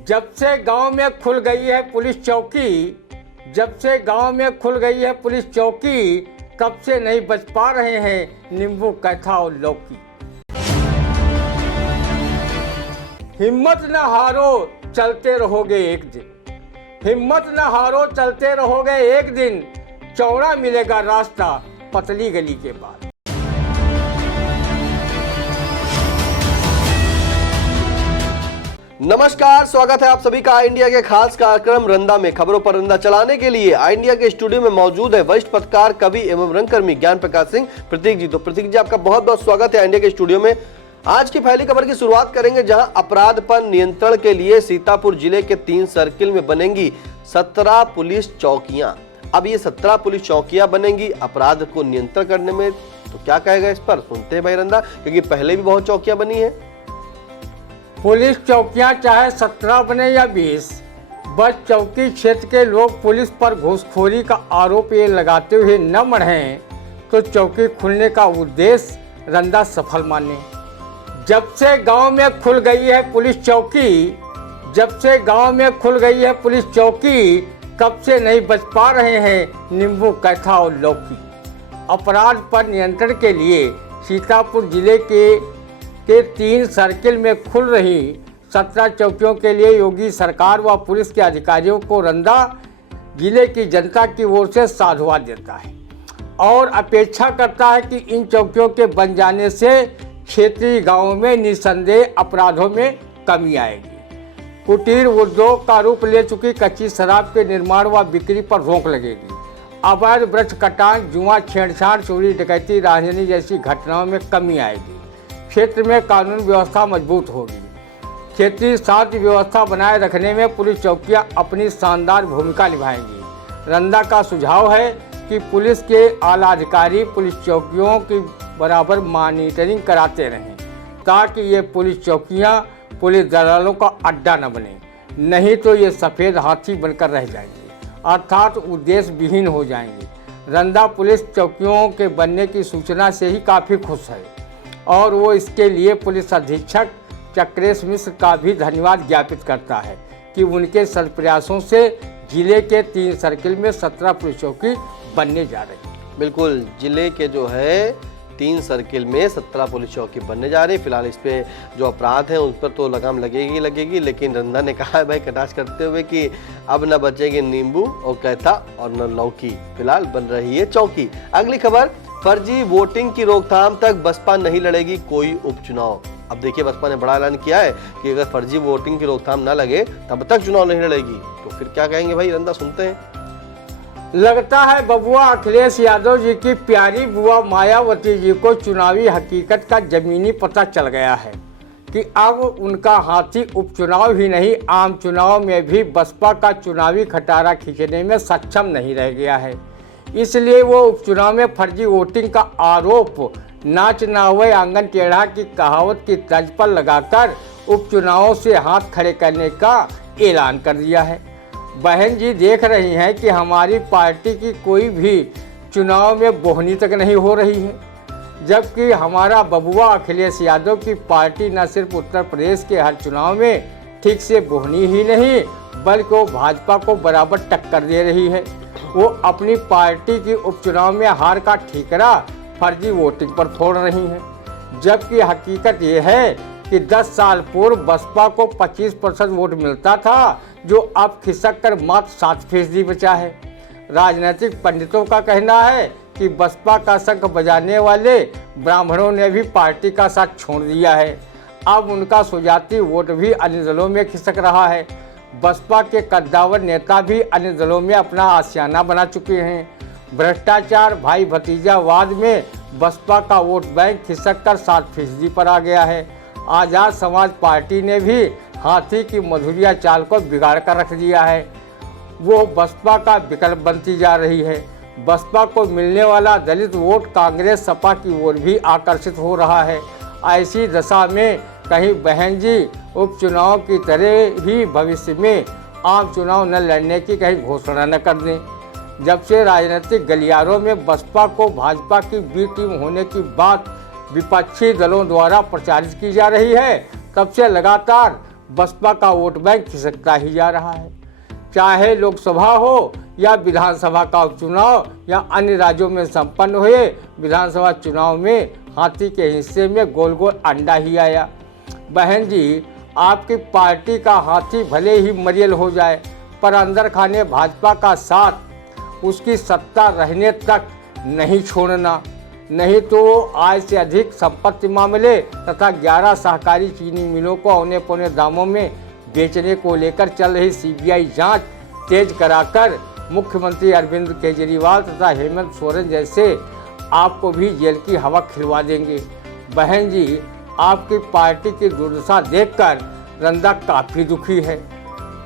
जब से गांव में खुल गई है पुलिस चौकी, जब से गांव में खुल गई है पुलिस चौकी, कब से नहीं बच पा रहे हैं नींबू कैथा और लौकी। हिम्मत न हारो चलते रहोगे एक दिन, हिम्मत न हारो चलते रहोगे एक दिन, चौड़ा मिलेगा रास्ता पतली गली के बाद। नमस्कार, स्वागत है आप सभी का इंडिया के खास कार्यक्रम रंदा में। खबरों पर रंदा चलाने के लिए इंडिया के स्टूडियो में मौजूद है वरिष्ठ पत्रकार, कवि एवं रंगकर्मी ज्ञान प्रकाश सिंह। प्रतीक जी, तो प्रतीक जी आपका बहुत बहुत स्वागत है इंडिया के स्टूडियो में। आज की पहली खबर की शुरुआत करेंगे, जहां अपराध पर नियंत्रण के लिए सीतापुर जिले के 3 सर्किल में बनेंगी 17 पुलिस चौकियां। अब ये 17 पुलिस चौकियां बनेंगी अपराध को नियंत्रण करने में, तो क्या कहेगा इस पर, सुनते हैं भाई रंदा, क्योंकि पहले भी बहुत चौकियां बनी है। पुलिस चौकियां चाहे 17 बने या 20, बस चौकी क्षेत्र के लोग पुलिस पर घूसखोरी का आरोप ये लगाते हुए न बढ़ें तो चौकी खुलने का उद्देश्य रंदा सफल माने। जब से गांव में खुल गई है पुलिस चौकी, जब से गांव में खुल गई है पुलिस चौकी, कब से नहीं बच पा रहे हैं नींबू कैथा और लौकी। अपराध पर नियंत्रण के लिए सीतापुर जिले के 3 सर्किल में खुल रही 17 चौकियों के लिए योगी सरकार व पुलिस के अधिकारियों को रंदा जिले की जनता की ओर से साधुवाद देता है और अपेक्षा करता है कि इन चौकियों के बन जाने से क्षेत्रीय गांवों में निसंदेह अपराधों में कमी आएगी। कुटीर उद्योग का रूप ले चुकी कच्ची शराब के निर्माण व बिक्री पर रोक लगेगी। अवैध वृक्ष कटान, जुआ, छेड़छाड़, चोरी, डकैती, राजनीति जैसी घटनाओं में कमी आएगी। क्षेत्र में कानून व्यवस्था मजबूत होगी। क्षेत्रीय शांति व्यवस्था बनाए रखने में पुलिस चौकियां अपनी शानदार भूमिका निभाएंगी। रंदा का सुझाव है कि पुलिस के आला अधिकारी पुलिस चौकियों की बराबर मॉनिटरिंग कराते रहें, ताकि ये पुलिस चौकियां पुलिस दलालों का अड्डा न बने, नहीं तो ये सफ़ेद हाथी बनकर रह जाएंगी, अर्थात उद्देश्य विहीन हो जाएंगी। रंदा पुलिस चौकियों के बनने की सूचना से ही काफ़ी खुश है और वो इसके लिए पुलिस अधीक्षक चक्रेश मिश्र का भी धन्यवाद ज्ञापित करता है कि उनके सत्प्रयासों से जिले के 3 सर्किल में 17 पुलिस चौकी बनने जा रही है। बिल्कुल, जिले के जो है 3 सर्किल में 17 पुलिस चौकी बनने जा रही है। फिलहाल इस पे जो अपराध है उस पर तो लगाम लगेगी, लेकिन रंदा ने कहा है भाई कटाक्ष करते हुए कि अब न बचेंगे नींबू और कैथा और न लौकी। फिलहाल बन रही है चौकी। अगली खबर, फर्जी वोटिंग की रोकथाम तक बसपा नहीं लड़ेगी कोई उपचुनाव। अब देखिए, बसपा ने बड़ा ऐलान किया है कि अगर फर्जी वोटिंग की रोकथाम ना लगे तब तक चुनाव नहीं लड़ेगी। तो फिर क्या कहेंगे भाई रंदा, सुनते हैं। लगता है बबुआ अखिलेश यादव जी की प्यारी बुआ मायावती जी को चुनावी हकीकत का जमीनी पता चल गया है कि अब उनका हाथी उपचुनाव ही नहीं, आम चुनाव में भी बसपा का चुनावी खटारा खींचने में सक्षम नहीं रह गया है। इसलिए वो उपचुनाव में फर्जी वोटिंग का आरोप नाच ना हुए आंगन टेढ़ा की कहावत की तर्ज पर लगाकर उपचुनावों से हाथ खड़े करने का ऐलान कर दिया है। बहन जी देख रही हैं कि हमारी पार्टी की कोई भी चुनाव में बोहनी तक नहीं हो रही है, जबकि हमारा बबुआ अखिलेश यादव की पार्टी न सिर्फ उत्तर प्रदेश के हर चुनाव में ठीक से बोहनी ही नहीं, बल्कि वो भाजपा को बराबर टक्कर दे रही है। वो अपनी पार्टी की उपचुनाव में हार का ठीकरा फर्जी वोटिंग पर फोड़ रही हैं, जबकि हकीकत ये है कि 10 साल पूर्व बसपा को 25% वोट मिलता था, जो अब खिसक कर मात्र 7% बचा है। राजनीतिक पंडितों का कहना है कि बसपा का शंख बजाने वाले ब्राह्मणों ने भी पार्टी का साथ छोड़ दिया है। अब उनका सुजाति वोट भी अन्य दलों में खिसक रहा है। बसपा के कद्दावर नेता भी अन्य दलों में अपना आशियाना बना चुके हैं। भ्रष्टाचार, भाई भतीजावाद में बसपा का वोट बैंक खिसक कर 7% पर आ गया है। आज़ाद समाज पार्टी ने भी हाथी की मधुरिया चाल को बिगाड़ कर रख दिया है। वो बसपा का विकल्प बनती जा रही है। बसपा को मिलने वाला दलित वोट कांग्रेस सपा की ओर भी आकर्षित हो रहा है। ऐसी दशा में कहीं बहन जी उपचुनाव की तरह ही भविष्य में आम चुनाव न लड़ने की कहीं घोषणा न कर दें। जब से राजनीतिक गलियारों में बसपा को भाजपा की बी टीम होने की बात विपक्षी दलों द्वारा प्रचारित की जा रही है, तब से लगातार बसपा का वोट बैंक खिसकता ही जा रहा है। चाहे लोकसभा हो या विधानसभा का उपचुनाव या अन्य राज्यों में संपन्न हुए विधानसभा चुनाव में हाथी के हिस्से में गोल गोल अंडा ही आया। बहन जी, आपकी पार्टी का हाथी भले ही मरियल हो जाए, पर अंदर खाने भाजपा का साथ उसकी सत्ता रहने तक नहीं छोड़ना, नहीं तो आज से अधिक संपत्ति मामले तथा 11 सहकारी चीनी मिलों को औने पौने दामों में बेचने को लेकर चल रही सीबीआई जांच तेज कराकर मुख्यमंत्री अरविंद केजरीवाल तथा हेमंत सोरेन जैसे आपको भी जेल की हवा खिलवा देंगे। बहन जी, आपकी पार्टी की दुर्दशा देखकर रंदा काफ़ी दुखी है।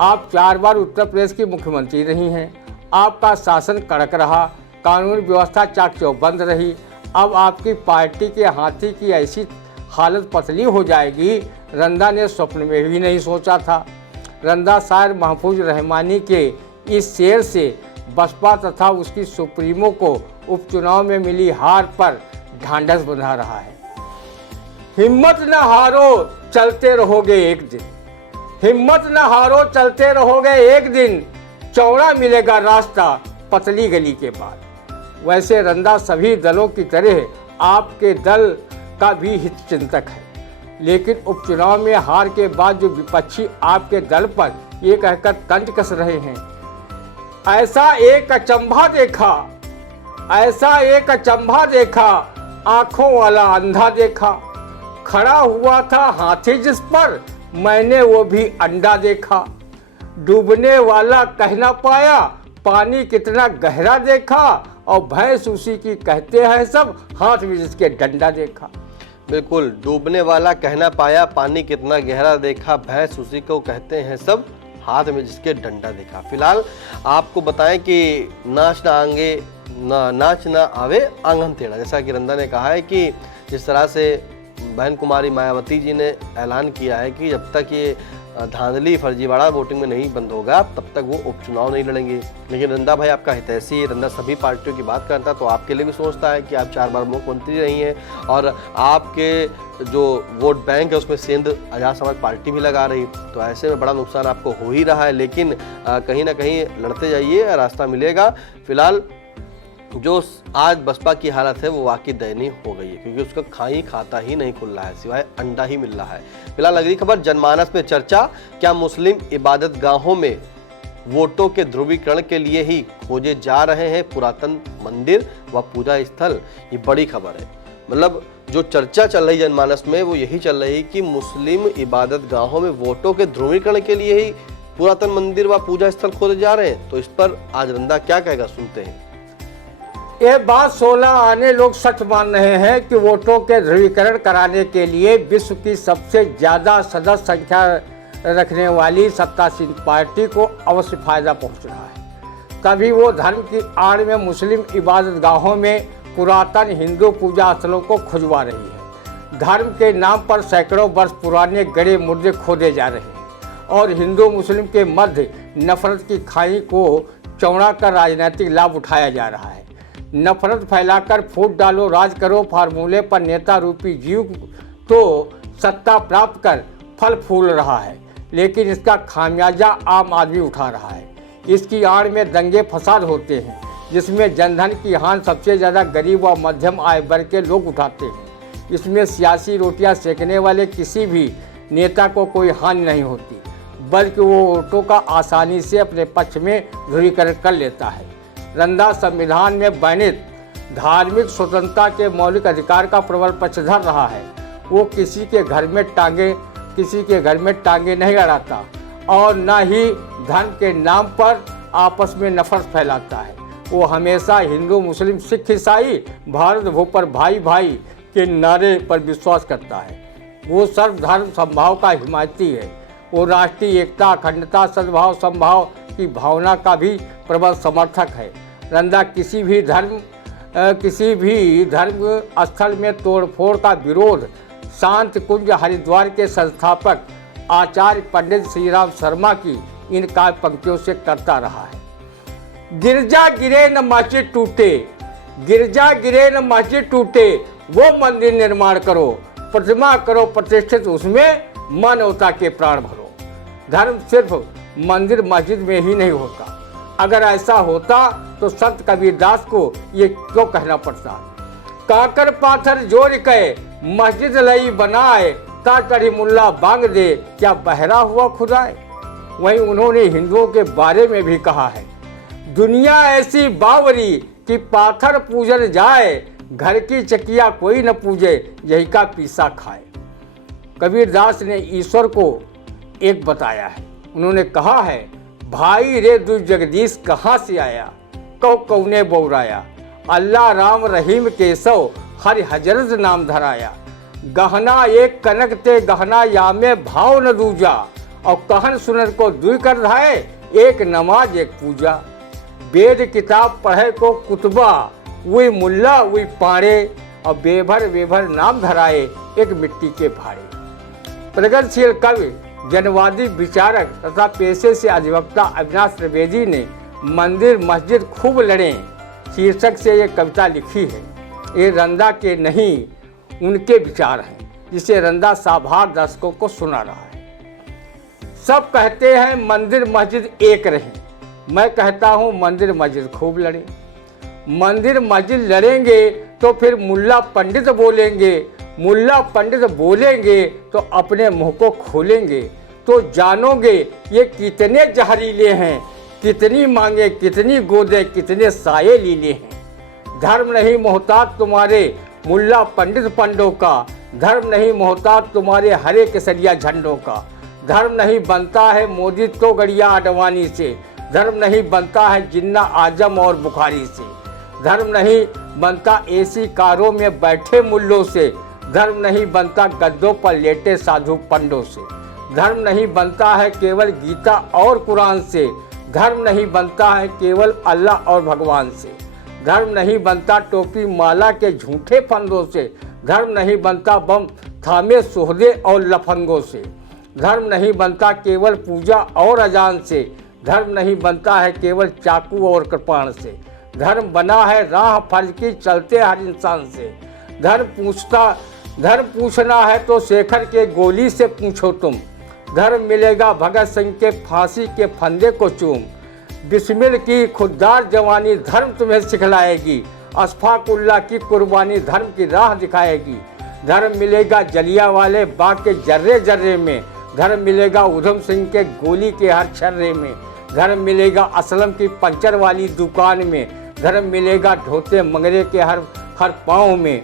आप 4 बार उत्तर प्रदेश की मुख्यमंत्री रही हैं। आपका शासन कड़क रहा, कानून व्यवस्था चाक चौबंद रही। अब आपकी पार्टी के हाथी की ऐसी हालत पतली हो जाएगी, रंदा ने स्वप्न में भी नहीं सोचा था। रंदा शायर महफूज रहमानी के इस शेर से बसपा तथा उसकी सुप्रीमो को उपचुनाव में मिली हार पर ढांढस बंधा रहा है। हिम्मत न हारो, चलते रहोगे एक दिन। हिम्मत न हारो, चलते रहोगे एक दिन। चौड़ा मिलेगा रास्ता पतली गली के बाद। वैसे रंदा सभी दलों की तरह आपके दल का भी हित चिंतक है, लेकिन उपचुनाव में हार के बाद जो विपक्षी आपके दल पर ये कहकर तंज कस रहे हैं, ऐसा एक अचंभा देखा, ऐसा एक अचंभा देखा, आंखों वाला अंधा देखा। खड़ा हुआ था हाथी जिस पर, मैंने वो भी अंडा देखा। डूबने वाला कह ना पाया, पानी कितना गहरा देखा, और भैंस उसी की कहते हैं सब, हाथ में जिसके डंडा देखा। बिल्कुल, डूबने वाला कहना पाया, पानी कितना गहरा देखा, भैंस उसी को कहते हैं सब, हाथ में जिसके डंडा देखा। फिलहाल आपको बताएं कि नाच ना आवे आंगन टेढ़ा, जैसा कि रंदा ने कहा है कि जिस तरह से बहन कुमारी मायावती जी ने ऐलान किया है कि जब तक ये धांधली फर्जीवाड़ा वोटिंग में नहीं बंद होगा तब तक वो उपचुनाव नहीं लड़ेंगे। लेकिन रंदा भाई आपका हितैषी है, रंदा सभी पार्टियों की बात करता है, तो आपके लिए भी सोचता है कि आप 4 बार मुख्यमंत्री रही हैं और आपके जो वोट बैंक है उसमें सिंध आजाद समाज पार्टी भी लगा रही, तो ऐसे में बड़ा नुकसान आपको हो ही रहा है। लेकिन कहीं ना कहीं लड़ते जाइए, रास्ता मिलेगा। फिलहाल जो आज बसपा की हालत है वो वाकई दयनीय हो गई है, क्योंकि उसका खाता ही नहीं खुल रहा है, सिवाय अंडा ही मिल रहा है। फिलहाल अगली खबर, जनमानस में चर्चा, क्या मुस्लिम इबादत गाहों में वोटों के ध्रुवीकरण के लिए ही खोजे जा रहे हैं पुरातन मंदिर व पूजा स्थल। ये बड़ी खबर है। मतलब जो चर्चा चल रही जनमानस में वो यही चल रही कि मुस्लिम इबादत गाहों में वोटों के ध्रुवीकरण के लिए ही पुरातन मंदिर व पूजा स्थल खोजे जा रहे हैं। तो इस पर आज रंदा क्या कहेगा, सुनते हैं। ये बात 16 आने लोग सच मान रहे हैं कि वोटों के ध्रुवीकरण कराने के लिए विश्व की सबसे ज़्यादा सदस्य संख्या रखने वाली सत्तासीन पार्टी को अवश्य फायदा पहुंच रहा है। तभी वो धर्म की आड़ में मुस्लिम इबादत गाहों में पुरातन हिंदू पूजा स्थलों को खुजवा रही है। धर्म के नाम पर सैकड़ों वर्ष पुराने गड़े मुर्दे खोदे जा रहे हैं और हिंदू मुस्लिम के मध्य नफरत की खाई को चौड़ा कर राजनीतिक लाभ उठाया जा रहा है। नफरत फैलाकर फूट डालो राज करो फार्मूले पर नेता रूपी जीव तो सत्ता प्राप्त कर फल फूल रहा है, लेकिन इसका खामियाजा आम आदमी उठा रहा है। इसकी आड़ में दंगे फसाद होते हैं, जिसमें जनधन की हानि सबसे ज़्यादा गरीब व मध्यम आय वर्ग के लोग उठाते हैं। इसमें सियासी रोटियां सेकने वाले किसी भी नेता को कोई हानि नहीं होती, बल्कि वो वोटों का आसानी से अपने पक्ष में ध्रुवीकरण कर लेता है। रंदा संविधान में वर्णित धार्मिक स्वतंत्रता के मौलिक अधिकार का प्रबल पक्षधर रहा है। वो किसी के घर में टांगे नहीं अड़ाता और न ही धर्म के नाम पर आपस में नफरत फैलाता है। वो हमेशा हिंदू मुस्लिम सिख ईसाई भारत भू पर भाई भाई के नारे पर विश्वास करता है। वो सर्वधर्म समभाव का हिमायती है। वो राष्ट्रीय एकता, अखंडता, सद्भाव, समभाव की भावना का भी प्रबल समर्थक है। रंदा किसी भी धर्म स्थल में तोड़फोड़ का विरोध शांत कुंज हरिद्वार के संस्थापक आचार्य पंडित श्री राम शर्मा की इन काव्य पंक्तियों से करता रहा है। गिरजा गिरे न मस्जिद टूटे, गिरजा गिरे न मस्जिद टूटे, वो मंदिर निर्माण करो, प्रतिमा करो प्रतिष्ठित, उसमें मानवता के प्राण भरो। धर्म सिर्फ मंदिर मस्जिद में ही नहीं होता। अगर ऐसा होता तो संत कबीरदास को ये क्यों कहना पड़ता? काकर पाथर जोड़ के मस्जिद लई बनाए, ता चढ़ी मुल्ला बांग दे, क्या बहरा हुआ खुदाए। वहीं उन्होंने हिंदुओं के बारे में भी कहा है, दुनिया ऐसी बावरी कि पाथर पूजन जाए, घर की चकिया कोई न पूजे, यही का पीसा खाए। कबीरदास ने ईश्वर को एक बताया है। उन्होंने कहा है, भाई रे दु जगदीश कहाँ से आया, कौ कौने बौराया, अल्लाह राम रहीम केशव हरि हजरत नाम धराया। गहना एक कनक ते गहना यामे भाव न दूजा, और कहन सुनर को दुई कर धाए, एक नमाज एक पूजा। वेद किताब पढ़े को कुतबा, वही मुल्ला वही पाड़े, और बेभर बेभर नाम धराए, एक मिट्टी के भाड़े। प्रगतिशील कवि, जनवादी विचारक तथा पेशे से अधिवक्ता अविनाश त्रिवेदी ने मंदिर मस्जिद खूब लड़े शीर्षक से ये कविता लिखी है। ये रंदा के नहीं उनके विचार हैं, जिसे रंदा साभार दर्शकों को सुना रहा है। सब कहते हैं मंदिर मस्जिद एक रहे, मैं कहता हूँ मंदिर मस्जिद खूब लड़े। मंदिर मस्जिद लड़ेंगे तो फिर मुल्ला पंडित बोलेंगे, मुल्ला पंडित बोलेंगे तो अपने मुंह को खोलेंगे, तो जानोगे ये कितने जहरीले हैं, कितनी मांगे कितनी गोदे कितने साये लीले हैं। धर्म नहीं मोहताज तुम्हारे मुल्ला पंडित पंडों का, धर्म नहीं मोहताज तुम्हारे हरे केसरिया झंडों का। धर्म नहीं बनता है मोदी तो गड़िया अडवाणी से, धर्म नहीं बनता है जिन्ना आजम और बुखारी से। धर्म नहीं बनता एसी कारों में बैठे मुल्लों से, धर्म नहीं बनता गद्दों पर लेटे साधु पंडों से। धर्म नहीं बनता है केवल गीता और कुरान से, धर्म नहीं बनता है केवल अल्लाह और भगवान से। धर्म नहीं बनता टोपी माला के झूठे फंदों से, धर्म नहीं बनता बम थामे सोहदे और लफंगों से। धर्म नहीं बनता केवल पूजा और अजान से, धर्म नहीं बनता है केवल चाकू और कृपाण से। धर्म बना है राह फर्ज की चलते हर इंसान से। धर्म पूछना है तो शेखर के गोली से पूछो तुम, धर्म मिलेगा भगत सिंह के फांसी के फंदे को चूम। बिस्मिल की खुददार जवानी धर्म तुम्हें सिखलाएगी, अशफाकुल्लाह की कुर्बानी धर्म की राह दिखाएगी। धर्म मिलेगा जलियांवाले बाग के जर्रे जर्रे में, धर्म मिलेगा उधम सिंह के गोली के हर छर्रे में। धर्म मिलेगा असलम की पंचर वाली दुकान में, धर्म मिलेगा ढोते मंगरे के हर पाँव में।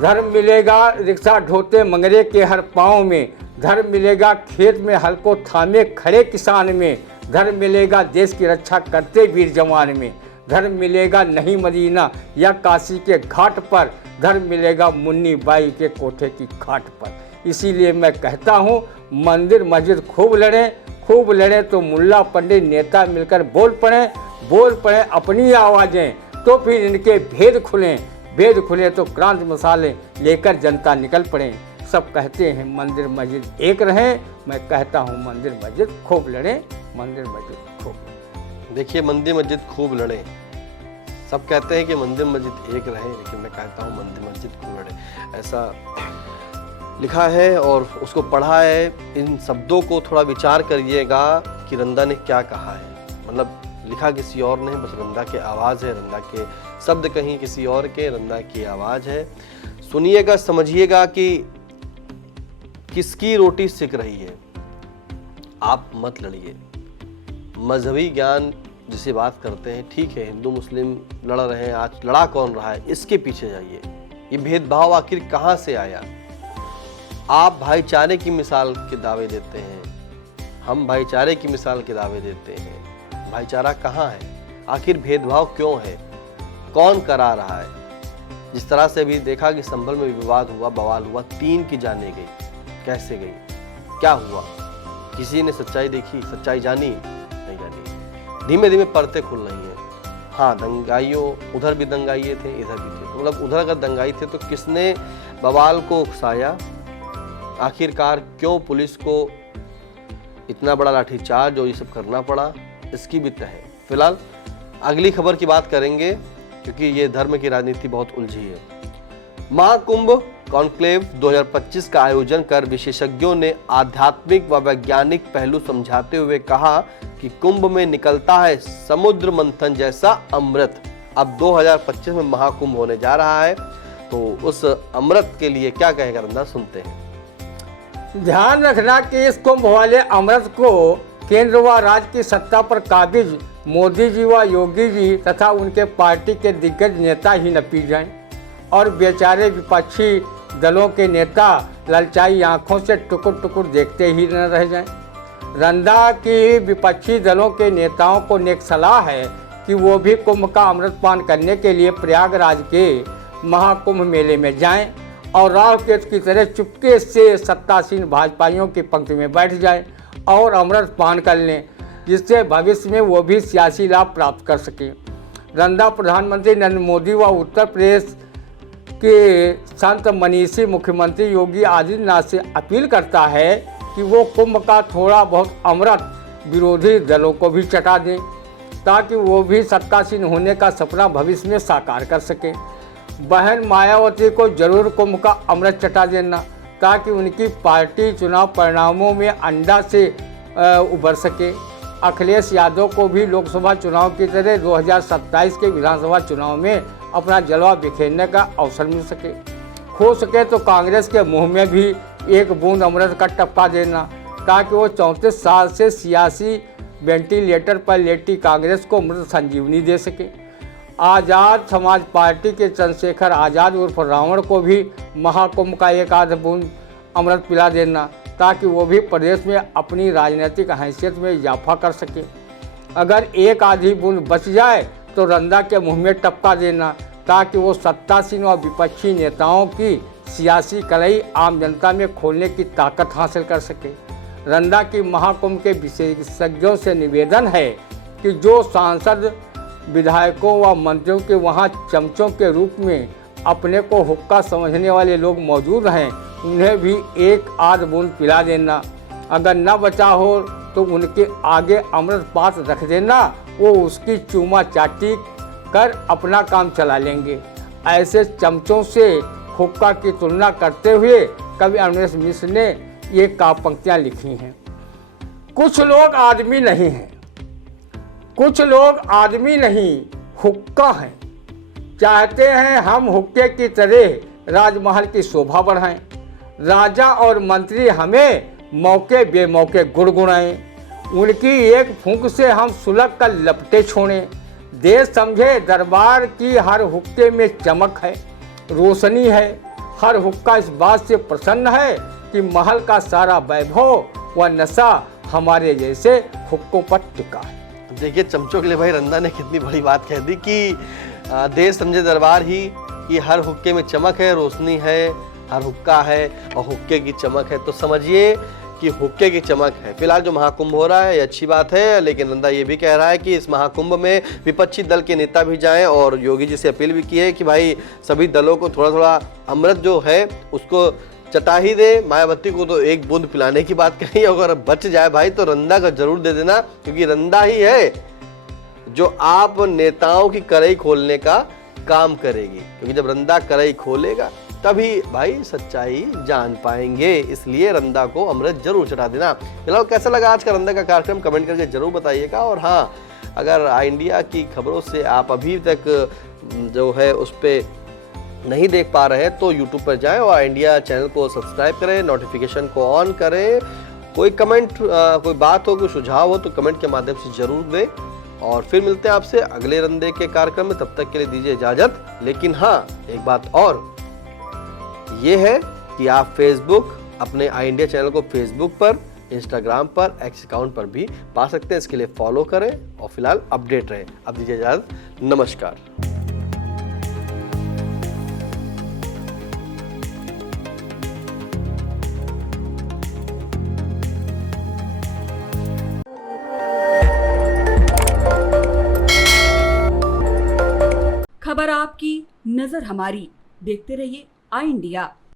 धर्म मिलेगा रिक्शा ढोते मंगरे के हर पाँव में। धर्म मिलेगा खेत में हल को थामे खड़े किसान में, धर्म मिलेगा देश की रक्षा करते वीर जवान में। धर्म मिलेगा नहीं मदीना या काशी के घाट पर, धर्म मिलेगा मुन्नी बाई के कोठे की खाट पर। इसीलिए मैं कहता हूँ मंदिर मस्जिद खूब लड़ें तो मुल्ला पंडित नेता मिलकर बोल पड़ें अपनी आवाज़ें, तो फिर इनके भेद खुलें तो क्रांति मसाले लेकर जनता निकल पड़े। सब कहते हैं मंदिर मस्जिद एक रहें, मैं कहता हूँ मंदिर मस्जिद खूब लड़ें, मंदिर मस्जिद खूब। देखिए, मंदिर मस्जिद खूब लड़े, सब कहते हैं कि मंदिर मस्जिद एक रहे, लेकिन मैं कहता हूँ मंदिर मस्जिद खूब लड़े, ऐसा लिखा है और उसको पढ़ा है। इन शब्दों को थोड़ा विचार करिएगा कि रंदा ने क्या कहा है। मतलब लिखा किसी और ने, बस रंदा की आवाज़ है, रंदा के शब्द कहीं किसी और के, रंदा की आवाज़ है। सुनिएगा, समझिएगा कि किसकी रोटी सिक रही है। आप मत लड़िए। मजहबी ज्ञान जिसे बात करते हैं, ठीक है, हिंदू मुस्लिम लड़ रहे हैं, आज लड़ा कौन रहा है, इसके पीछे जाइए। ये भेदभाव आखिर कहाँ से आया? आप भाईचारे की मिसाल के दावे देते हैं, हम भाईचारे की मिसाल के दावे देते हैं। भाईचारा कहाँ है? आखिर भेदभाव क्यों है? कौन करा रहा है? जिस तरह से भी देखा कि संभल में विवाद हुआ, बवाल हुआ, 3 की जाने गई, कैसे गई, क्या हुआ? किसी ने सच्चाई देखी, सच्चाई जानी? नहीं जानी। धीमे धीमे परतें खुल रही हैं। हाँ, दंगाइयों, उधर भी दंगाइए थे, इधर भी थे। मतलब उधर अगर दंगाई थे तो किसने बवाल को उकसाया? आखिरकार क्यों पुलिस को इतना बड़ा लाठीचार्ज और ये सब करना पड़ा, इसकी भी तह है। फिलहाल अगली खबर की बात करेंगे, क्योंकि ये धर्म की राजनीति बहुत उलझी है। महाकुंभ कॉन्क्लेव 2025 का आयोजन कर विशेषज्ञों ने आध्यात्मिक व वैज्ञानिक पहलू समझाते हुए कहा कि कुंभ में निकलता है समुद्र मंथन जैसा अमृत। अब 2025 में महाकुंभ होने जा रहा है, तो उस अमृत के लिए क्या कहेगा रंदा, सुनते हैं। ध्यान रखना कि इस कुंभ वाले अमृत को केंद्र व राज्य की सत्ता पर काबिज मोदी जी व योगी जी तथा उनके पार्टी के दिग्गज नेता ही न पी जाएं और बेचारे विपक्षी दलों के नेता ललचाई आंखों से टुकुर टुकुर देखते ही न रह जाएं। रंदा की विपक्षी दलों के नेताओं को नेक सलाह है कि वो भी कुंभ का अमृतपान करने के लिए प्रयागराज के महाकुंभ मेले में जाएं और राहु केतु की तरह चुपके से सत्तासीन भाजपाइयों की पंक्ति में बैठ जाएं और अमृत पान कर लें, जिससे भविष्य में वो भी सियासी लाभ प्राप्त कर सकें। रंदा प्रधानमंत्री नरेंद्र मोदी व उत्तर प्रदेश के संत मनीषी मुख्यमंत्री योगी आदित्यनाथ से अपील करता है कि वो कुंभ का थोड़ा बहुत अमृत विरोधी दलों को भी चटा दें, ताकि वो भी सत्तासीन होने का सपना भविष्य में साकार कर सके। बहन मायावती को जरूर कुंभ का अमृत चटा देना, ताकि उनकी पार्टी चुनाव परिणामों में अंडा से उभर सके। अखिलेश यादव को भी लोकसभा चुनाव की तरह 2027 के विधानसभा चुनाव में अपना जलवा बिखेरने का अवसर मिल सके। हो सके तो कांग्रेस के मुंह में भी एक बूंद अमृत का टपका देना, ताकि वो 34 साल से सियासी वेंटिलेटर पर लेटी कांग्रेस को मृत संजीवनी दे सके। आज़ाद समाज पार्टी के चंद्रशेखर आज़ाद उर्फ रावण को भी महाकुंभ का एक आध बूंद अमृत पिला देना, ताकि वो भी प्रदेश में अपनी राजनीतिक हैसियत में इजाफा कर सके। अगर एक आधी बूंद बच जाए तो रंदा के मुंह में टपका देना, ताकि वो सत्तासीन व विपक्षी नेताओं की सियासी कलई आम जनता में खोलने की ताकत हासिल कर सके। रंदा की महाकुंभ के विशेषज्ञों से निवेदन है कि जो सांसद विधायकों व मंत्रियों के वहाँ चमचों के रूप में अपने को हुक्का समझने वाले लोग मौजूद हैं, उन्हें भी एक आध बूंद पिला देना। अगर न बचा हो तो उनके आगे अमृत पात्र रख देना, वो उसकी चूमा चाटी कर अपना काम चला लेंगे। ऐसे चमचों से हुक्का की तुलना करते हुए कवि अमरेश मिश्र ने ये काव्य पंक्तियाँ लिखी हैं। कुछ लोग आदमी नहीं हैं, कुछ लोग आदमी नहीं हुक्का हैं, चाहते हैं हम हुक्के की तरह राजमहल की शोभा बढ़ाएं, राजा और मंत्री हमें मौके बेमौके गुड़गुड़ाएं, उनकी एक फूंक से हम सुलग कर लपटे छोड़ें। देश समझे दरबार की हर हुक्के में चमक है, रोशनी है, हर हुक्का इस बात से प्रसन्न है कि महल का सारा वैभव व नशा हमारे जैसे हुक्कों पर टिका है। देखिए चमचों के लिए भाई रंदा ने कितनी बड़ी बात कह दी कि देश समझे दरबार ही कि हर हुक्के में चमक है, रोशनी है, हर हुक्का है और हुक्के की चमक है। तो समझिए कि हुक्के की चमक है। फिलहाल जो महाकुंभ हो रहा है ये अच्छी बात है, लेकिन रंदा ये भी कह रहा है कि इस महाकुंभ में विपक्षी दल के नेता भी जाएं और योगी जी से अपील भी की है कि भाई सभी दलों को थोड़ा थोड़ा अमृत जो है उसको चटा ही दे। मायावती को तो एक बूंद पिलाने की बात कही, अगर बच जाए भाई तो रंदा का जरूर दे देना, क्योंकि रंदा ही है जो आप नेताओं की कड़ाई खोलने का काम करेगी। क्योंकि जब रंदा कड़ाई खोलेगा तभी भाई सच्चाई जान पाएंगे, इसलिए रंदा को अमृत जरूर चटा देना। फिलहाल कैसा लगा आज का रंदा का कार्यक्रम कमेंट करके जरूर बताइएगा। और हाँ, अगर इंडिया की खबरों से आप अभी तक जो है उस पर नहीं देख पा रहे हैं तो यूट्यूब पर जाएं और इंडिया चैनल को सब्सक्राइब करें, नोटिफिकेशन को ऑन करें। कोई कमेंट कोई बात हो, कोई सुझाव हो तो कमेंट के माध्यम से जरूर दें। और फिर मिलते हैं आपसे अगले रंदे के कार्यक्रम में, तब तक के लिए दीजिए इजाजत। लेकिन हाँ, एक बात और ये है कि आप फेसबुक अपने आई इंडिया चैनल को फेसबुक पर, इंस्टाग्राम पर, एक्स अकाउंट पर भी पा सकते हैं। इसके लिए फॉलो करें और फिलहाल अपडेट रहें। अब दीजिए इजाजत, नमस्कार। खबर आपकी, नजर हमारी। देखते रहिए आई इंडिया।